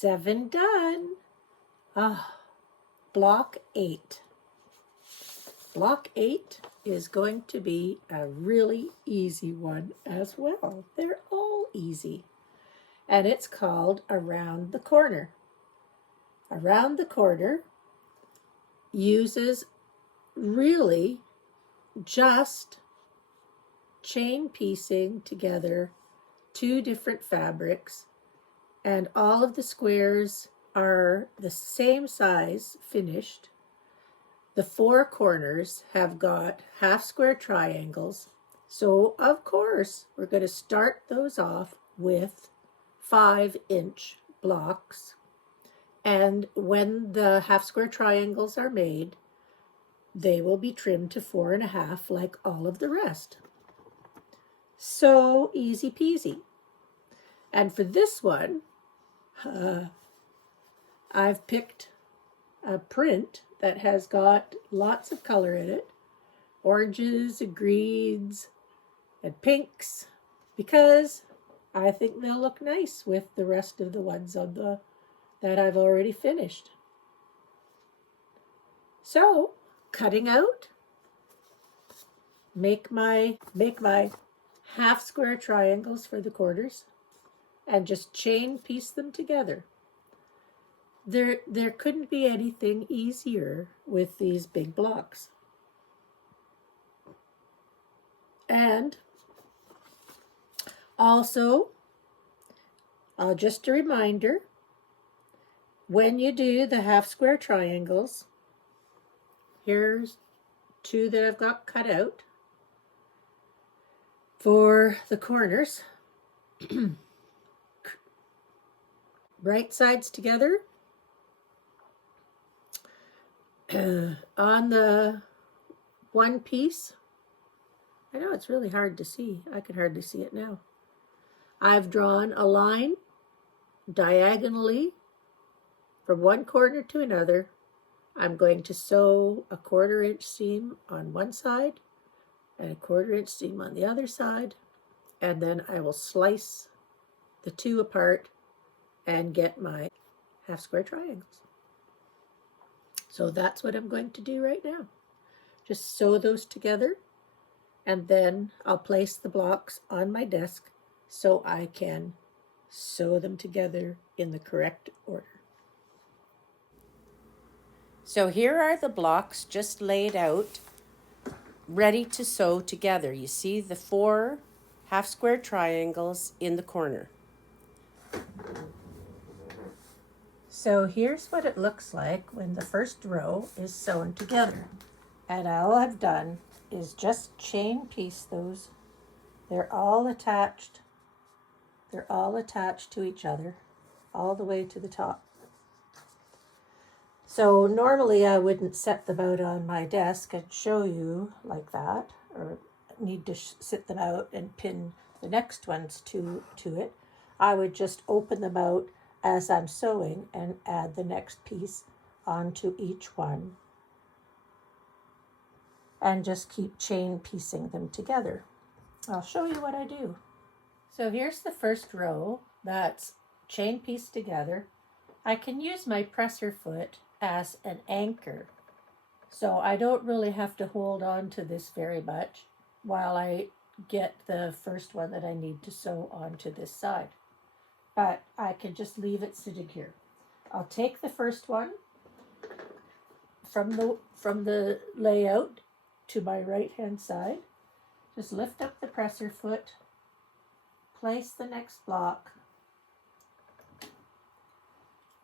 7 done. Block 8. Block 8 is going to be a really easy one as well. They're all easy. And it's called Around the Corner. Around the Corner uses really just chain piecing together 2 different fabrics, and all of the squares are the same size finished. The 4 corners have got half square triangles, so of course we're going to start those off with 5-inch blocks, and when the half square triangles are made, they will be trimmed to 4.5 like all of the rest. So easy peasy. And for this one, I've picked a print that has got lots of color in it, oranges and greens and pinks, because I think they'll look nice with the rest of the ones on that I've already finished. So, cutting out, make my half square triangles for the corners and just chain piece them together. There couldn't be anything easier with these big blocks. And also, just a reminder, when you do the half square triangles, here's 2 that I've got cut out for the corners. Right sides together. On the one piece, I know it's really hard to see. I can hardly see it now. I've drawn a line diagonally from one corner to another. I'm going to sew a 1/4 inch seam on one side and a 1/4 inch seam on the other side, and then I will slice the 2 apart and get my half square triangles. So that's what I'm going to do right now. Just sew those together, and then I'll place the blocks on my desk so I can sew them together in the correct order. So here are the blocks just laid out, ready to sew together. You see the 4 half square triangles in the corner. So here's what it looks like when the first row is sewn together. And all I've done is just chain piece those. They're all attached. They're all attached to each other all the way to the top. So normally I wouldn't set them out on my desk and show you like that, or need to sit them out and pin the next ones to it. I would just open them out as I'm sewing and add the next piece onto each one and just keep chain piecing them together. I'll show you what I do. So here's the first row that's chain pieced together. I can use my presser foot as an anchor, so I don't really have to hold on to this very much while I get the first one that I need to sew onto this side. But I can just leave it sitting here. I'll take the first one from the layout to my right hand side. Just lift up the presser foot, place the next block,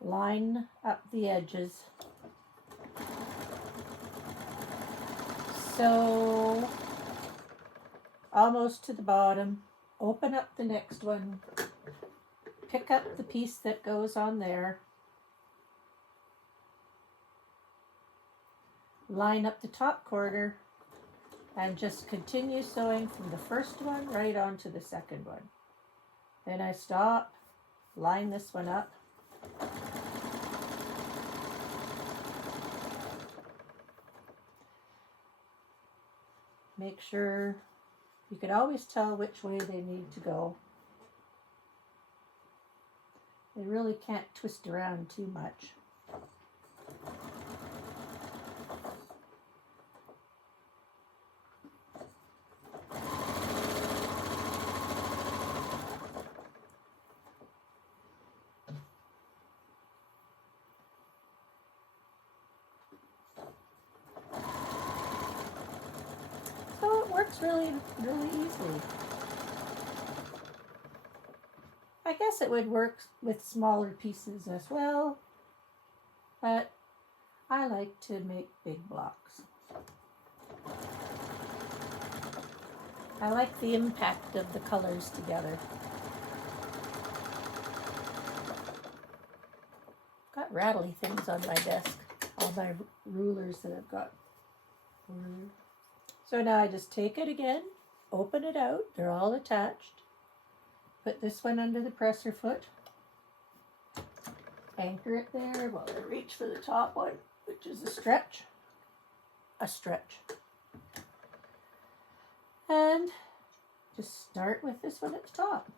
line up the edges. So almost to the bottom, open up the next one, pick up the piece that goes on there, line up the top corner, and just continue sewing from the first one right on to the second one. Then I stop, line this one up, make sure, you can always tell which way they need to go. They really can't twist around too much. So it works really, really easily. I guess it would work with smaller pieces as well, but I like to make big blocks. I like the impact of the colors together. Got rattly things on my desk, all my rulers that I've got. So now I just take it again, open it out, they're all attached. Put this one under the presser foot, anchor it there while I reach for the top one, which is a stretch. And just start with this one at the top.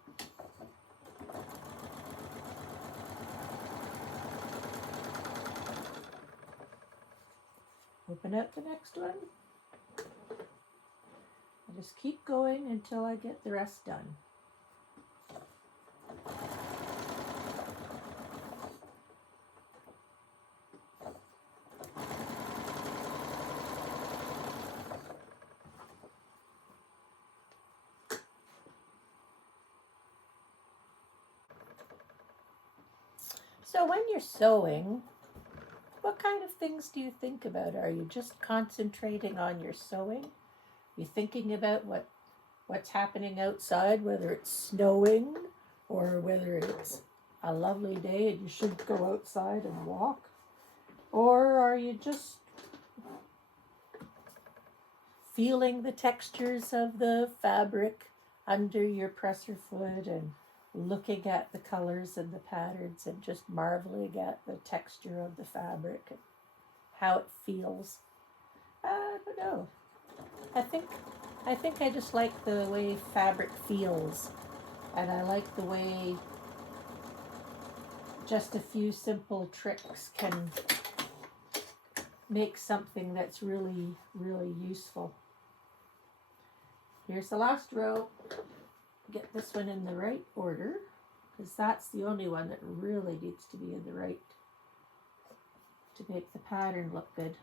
Open up the next one. I just keep going until I get the rest done. So when you're sewing, what kind of things do you think about? Are you just concentrating on your sewing? Are you thinking about what's happening outside, whether it's snowing or whether it's a lovely day and you should go outside and walk? Or are you just feeling the textures of the fabric under your presser foot and looking at the colors and the patterns and just marveling at the texture of the fabric and how it feels? I don't know. I think I just like the way fabric feels, and I like the way just a few simple tricks can make something that's really, really useful. Here's the last row. Get this one in the right order, because that's the only one that really needs to be in the right to make the pattern look good.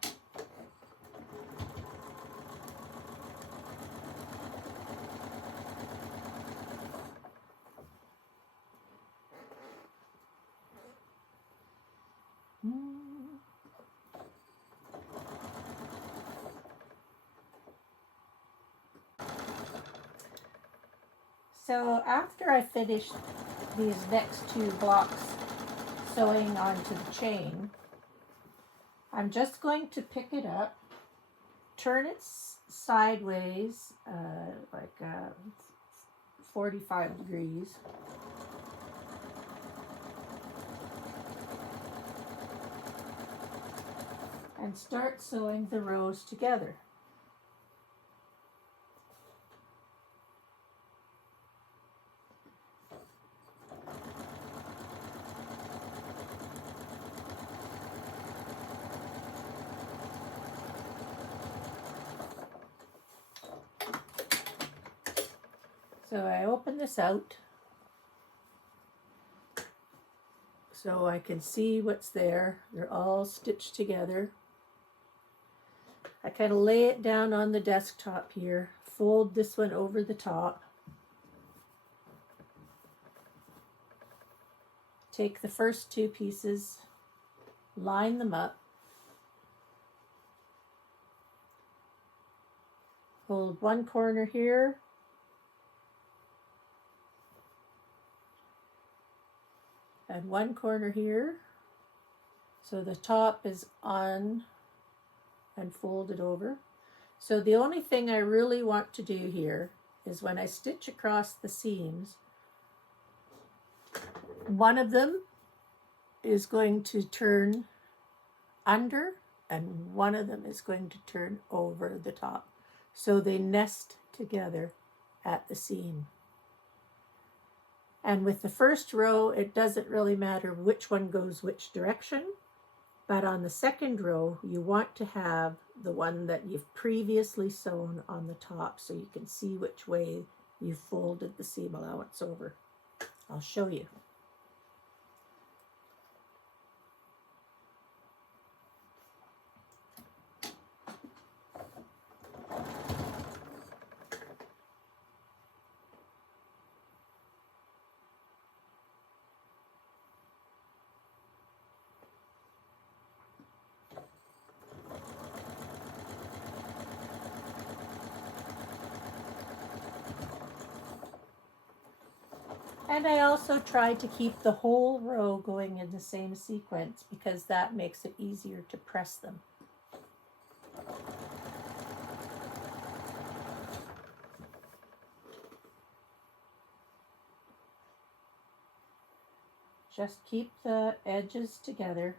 So after I finish these next two blocks sewing onto the chain, I'm just going to pick it up, turn it sideways, like 45 degrees. And start sewing the rows together. So I open this out so I can see what's there. They're all stitched together. I kind of lay it down on the desktop here, fold this one over the top, take the first two pieces, line them up, hold one corner here, and one corner here, so the top is on and fold it over. So the only thing I really want to do here is when I stitch across the seams, one of them is going to turn under and one of them is going to turn over the top. So they nest together at the seam. And with the first row, it doesn't really matter which one goes which direction. But on the second row, you want to have the one that you've previously sewn on the top so you can see which way you folded the seam allowance over. I'll show you. And I also try to keep the whole row going in the same sequence because that makes it easier to press them. Just keep the edges together.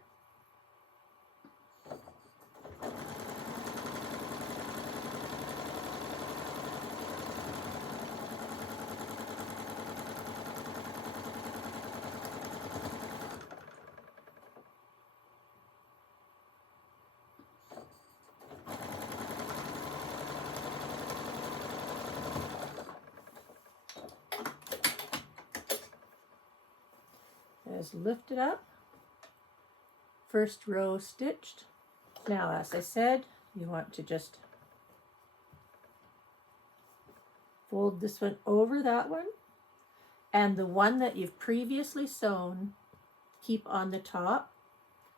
Just lift it up. First row stitched. Now, as I said, you want to just fold this one over that one, and the one that you've previously sewn, keep on the top,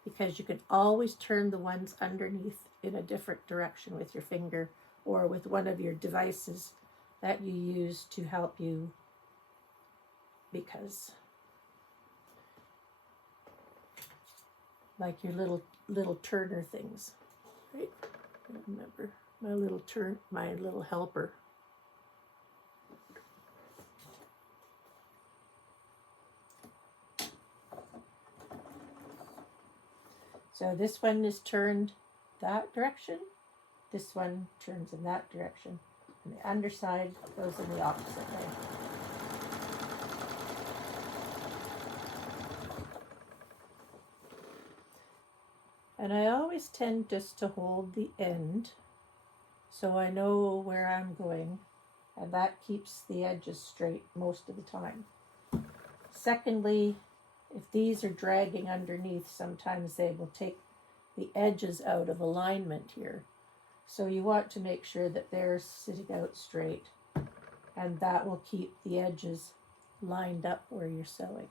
because you can always turn the ones underneath in a different direction with your finger or with one of your devices that you use to help you, because like your little turner things, right? I remember my little helper. So this one is turned that direction, this one turns in that direction, and the underside goes in the opposite way. And I always tend just to hold the end so I know where I'm going, and that keeps the edges straight most of the time. Secondly, if these are dragging underneath, sometimes they will take the edges out of alignment here. So you want to make sure that they're sitting out straight, and that will keep the edges lined up where you're sewing.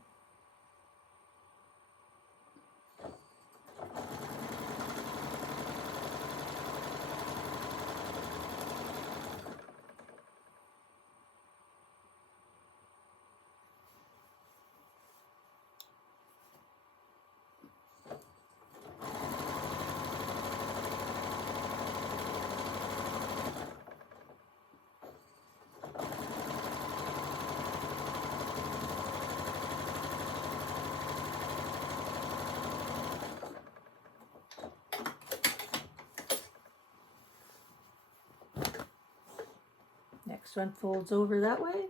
Next one folds over that way.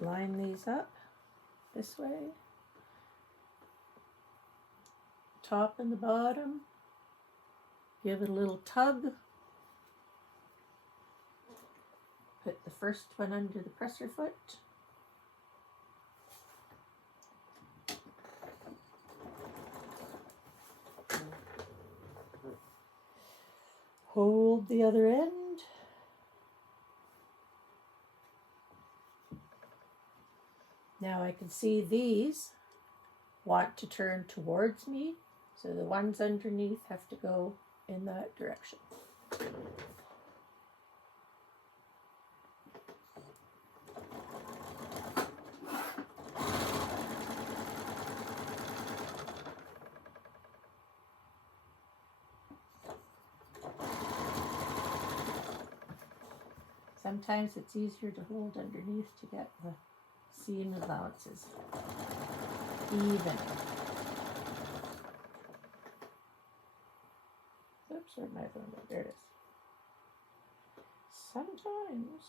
Line these up this way. Top and the bottom. Give it a little tug. Put the first one under the presser foot. Hold the other end. Now I can see these want to turn towards me, so the ones underneath have to go in that direction. Sometimes it's easier to hold underneath to get the seam allowances even. Oops, where'd my phone go? There it is. Sometimes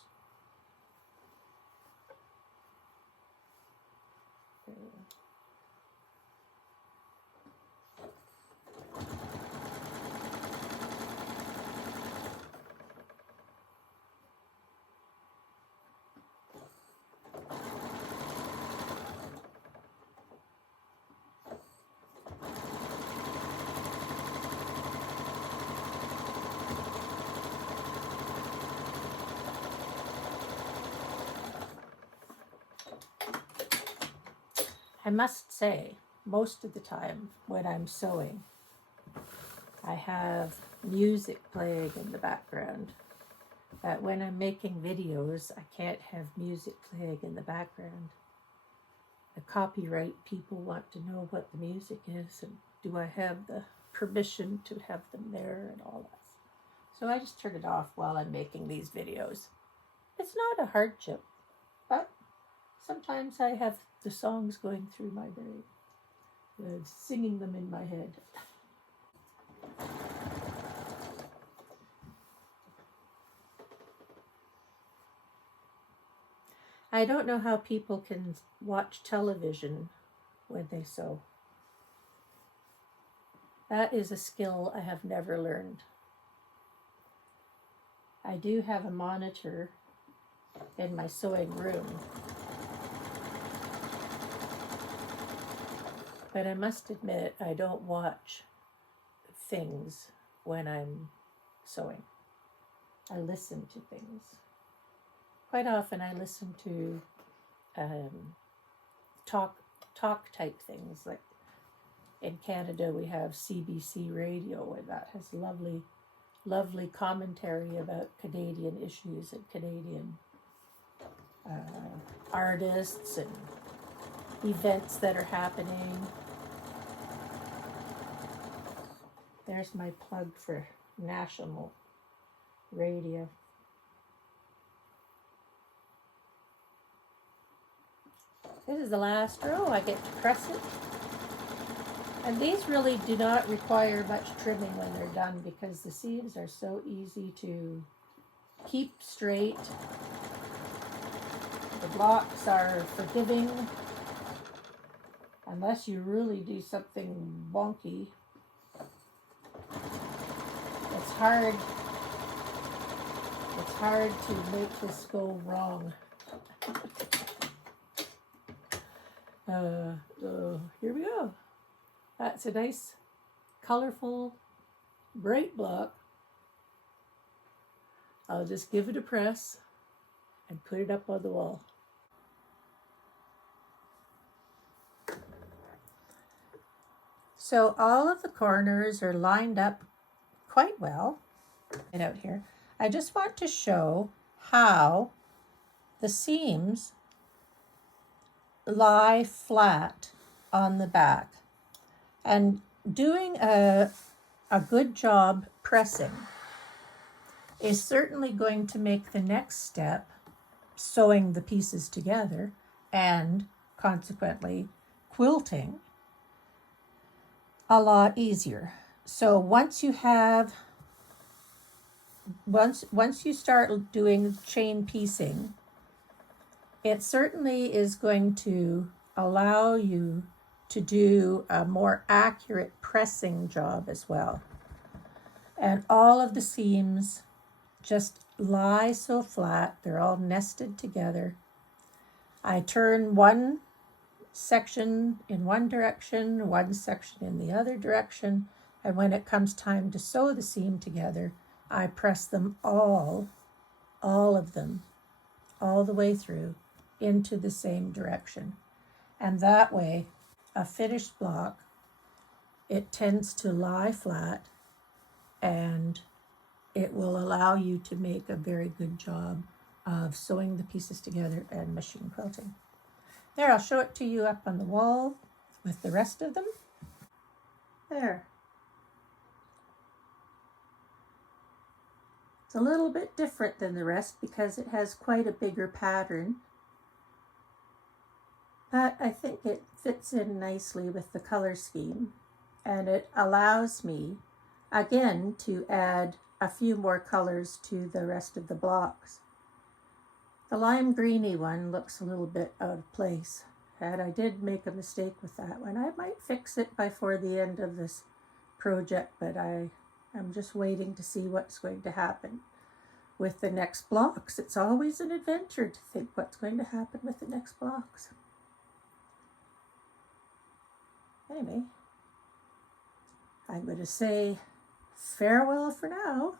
I must say, most of the time when I'm sewing, I have music playing in the background. But when I'm making videos, I can't have music playing in the background. The copyright people want to know what the music is and do I have the permission to have them there and all that. So I just turn it off while I'm making these videos. It's not a hardship, but sometimes I have the songs going through my brain, singing them in my head. I don't know how people can watch television when they sew. That is a skill I have never learned. I do have a monitor in my sewing room, but I must admit I don't watch things when I'm sewing. I listen to things. Quite often I listen to talk type things. Like in Canada we have CBC radio, and that has lovely commentary about Canadian issues and Canadian artists and events that are happening. There's my plug for national radio. This is the last row. I get to press it. And these really do not require much trimming when they're done because the seams are so easy to keep straight. The blocks are forgiving unless you really do something wonky. It's hard to make this go wrong. Here we go. That's a nice, colorful, bright block. I'll just give it a press and put it up on the wall. So all of the corners are lined up quite well. And out here, I just want to show how the seams lie flat on the back. And doing a good job pressing is certainly going to make the next step, sewing the pieces together and consequently quilting, a lot easier. So once you start doing chain piecing, it certainly is going to allow you to do a more accurate pressing job as well. And all of the seams just lie so flat, they're all nested together. I turn one section in one direction, one section in the other direction, and when it comes time to sew the seam together, I press them all of them, all the way through into the same direction. And that way, a finished block, it tends to lie flat and it will allow you to make a very good job of sewing the pieces together and machine quilting. There, I'll show it to you up on the wall with the rest of them. There. It's a little bit different than the rest because it has quite a bigger pattern. But I think it fits in nicely with the color scheme. And it allows me, again, to add a few more colors to the rest of the blocks. The lime greeny one looks a little bit out of place, and I did make a mistake with that one. I might fix it before the end of this project, but I'm just waiting to see what's going to happen with the next blocks. It's always an adventure to think what's going to happen with the next blocks. Anyway, I'm going to say farewell for now.